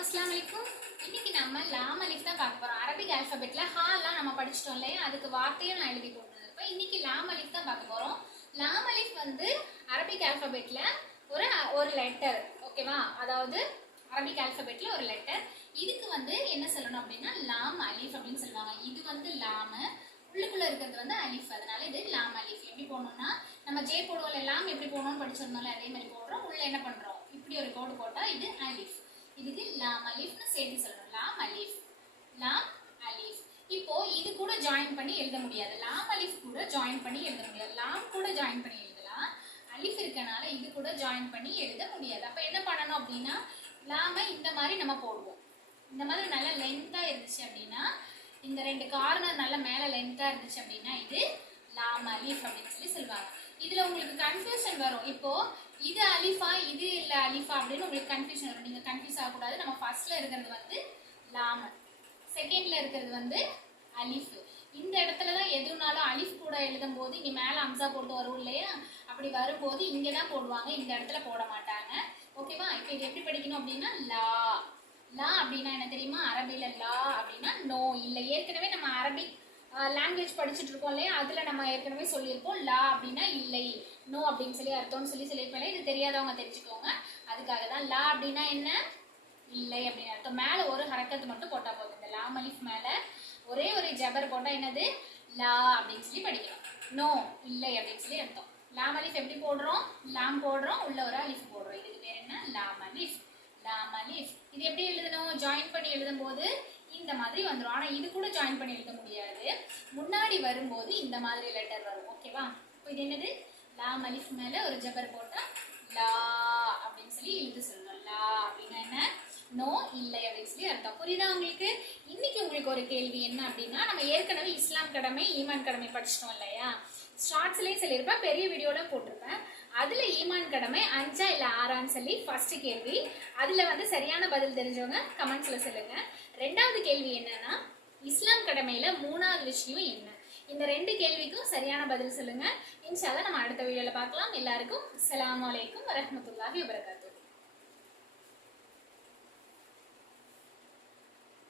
अस्सलाम वालेकुम। இன்னைக்கு நம்ம லாம் அலிஃப் தான் பார்க்க போறோம். அரபிக் ஆல்பபெட்ல ஹாலாம் நம்ம படிச்சிட்டோம் இல்லையா, அதுக்கு வார்த்தையும் நான் எழுதி போட்டுருக்கேன். இன்னைக்கு லாம் அலிஃப் தான் பார்க்க போறோம். லாம் அலிஃப் வந்து அரபிக் ஆல்பபெட்ல ஒரு லெட்டர், ஓகேவா? அதாவது அரபிக் ஆல்பபெட்ல ஒரு லெட்டர். இதுக்கு வந்து என்ன சொல்லணும் அப்படின்னா லாம் அலிஃப் அப்படின்னு சொல்லுவாங்க. இது வந்து லாம், உள்ளுக்குள்ள இருக்கிறது வந்து அலிஃப், அதனால இது லாம் அலிஃப். எப்படி போடணும்னா நம்ம ஜே போடுவோம்ல, லாம் எப்படி போடணும்னு படிச்சிருந்தோம்ல அதே மாதிரி போடுறோம். உள்ள என்ன பண்றோம், இப்படி ஒரு கோடு போட்டா இது அலிஃப். இதுக்கு லாம் அலிஃப்னு சேர்த்து சொல்லணும். லாம் அலிஃப், லாம் அலிஃப். இப்போ இது கூட ஜாயின் பண்ணி எழுத முடியாது. லாம் அலிஃப் கூட ஜாயின் பண்ணி எழுத முடியாது. லாம் கூட ஜாயின் பண்ணி எழுதலாம், அலிஃப் இருக்கனால இது கூட ஜாயின் பண்ணி எழுத முடியாது. அப்ப என்ன பண்ணணும் அப்படின்னா லாம இந்த மாதிரி நம்ம போடுவோம். இந்த மாதிரி நல்லா லென்த்தா இருந்துச்சு அப்படின்னா, இந்த ரெண்டு கார்னர் நல்ல மேல லென்த்தா இருந்துச்சு அப்படின்னா இது லாம் அலிஃப் அப்படின்னு சொல்லி சொல்லுவாங்க. இதுல உங்களுக்கு கன்ஃபியூஷன் வரும். இப்போ இது அலிஃபா இது இல்ல அலிஃபா அப்படின்னு உங்களுக்கு கன்ஃபியூஷன் வரும். நீங்க கன்ஃபியூஸ் ஆகக்கூடாது. நம்ம ஃபர்ஸ்ட்ல இருக்கிறது வந்து லாம், செகண்ட்ல இருக்கிறது வந்து அலிஃப். இந்த இடத்துல தான் எதுனாலும் அலிஃப் கூட எழுதும் போது இங்க மேல அம்சா போட்டு வரும் இல்லையா, அப்படி வரும்போது இங்க தான் போடுவாங்க, இந்த இடத்துல போட மாட்டாங்க. ஓகேவா? இப்போ இது எப்படி படிக்கணும் அப்படின்னா லா. லா அப்படின்னா என்ன தெரியுமா? அரபில லா அப்படின்னா நோ, இல்லை. ஏற்கனவே நம்ம அரபிக் லாங்குவேஜ் படிச்சுட்டு இருக்கோம் இல்லையா, அதுல நம்ம ஏற்கனவே சொல்லியிருப்போம் லா அப்படின்னா இல்லை, நோ அப்படின்னு சொல்லி அர்த்தம்னு சொல்லியிருப்பேன். இது தெரியாதவங்க தெரிஞ்சுக்கோங்க, அதுக்காக தான். லா அப்படின்னா என்ன? இல்லை அப்படின்னு அர்த்தம். மேல ஒரு ஹரக்கத்து மட்டும் போட்டா போதும். இந்த லாம் அலிஃப் மேல ஒரே ஒரு ஜபர் போட்டா என்னது? லா அப்படின்னு சொல்லி படிக்கிறோம். நோ, இல்லை அப்படின்னு சொல்லி அர்த்தம். லாம் அலிஃப் எப்படி போடுறோம்? லாம் போடுறோம், உள்ள ஒரு அலிஃப் போடுறோம். இதுக்கு பேர் என்ன? லாம் அலிஃப், லாம் அலிஃப். இது எப்படி எழுதணும்? ஜாயின் பண்ணி எழுதும் போது இந்த மாதிரி வந்துடும். ஆனா இது கூட ஜாயின் பண்ணி எழுத முடியாது. முன்னாடி வரும்போது இந்த மாதிரி லெட்டர் வரும். ஓகேவா? இப்போ இது என்னது? லாம் அலிஃப் மேல ஒரு ஜபர் போட்டா லா அப்படின்னு சொல்லி எழுத சொல்லணும். லா அப்படின்னா என்ன? நோ, இல்லை அப்படின்னு சொல்லி அர்த்தம். புரியுதா உங்களுக்கு? இன்னைக்கு உங்களுக்கு ஒரு கேள்வி என்ன அப்படின்னா, நம்ம ஏற்கனவே இஸ்லாம் கடமை ஈமான் கடமை படிச்சிட்டோம் இல்லையா, ஷார்ட்ஸ்லயும் சொல்லியிருப்பேன், பெரிய வீடியோல போட்டிருப்பேன். அதுல ஈமான் கடமை 5 இல்ல 6 சொல்லி ஃபர்ஸ்ட் கேள்வி. அதுல வந்து சரியான பதில் தெரிஞ்சவங்க கமெண்ட்ஸ்ல சொல்லுங்க. ரெண்டாவது கேள்வி என்னன்னா இஸ்லாம் கடமையில 3வது விஷயம் என்ன? இந்த 2 கேள்விக்கும் சரியான பதில் சொல்லுங்க. இன்ஷா அல்லாஹ் நம்ம அடுத்த வீடியோல பார்க்கலாம். எல்லாருக்கும் அஸ்ஸலாமு அலைக்கும் வரஹ்மத்துல்லாஹி வபரகாத்துஹு.